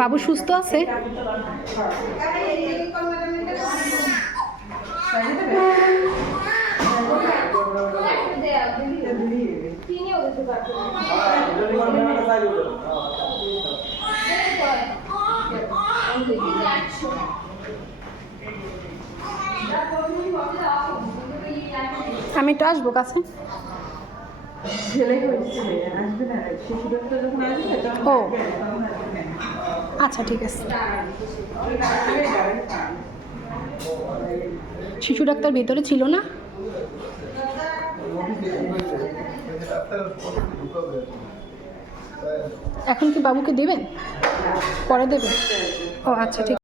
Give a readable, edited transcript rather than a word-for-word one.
বাবু সুস্থ আছে? আমি একটু আসবো কাছে। ও আচ্ছা ঠিক আছে। শিশু ডাক্তার ভেতরে ছিল না? এখন কি বাবুকে দেবেন? পরে দেবেন? ও আচ্ছা ঠিক।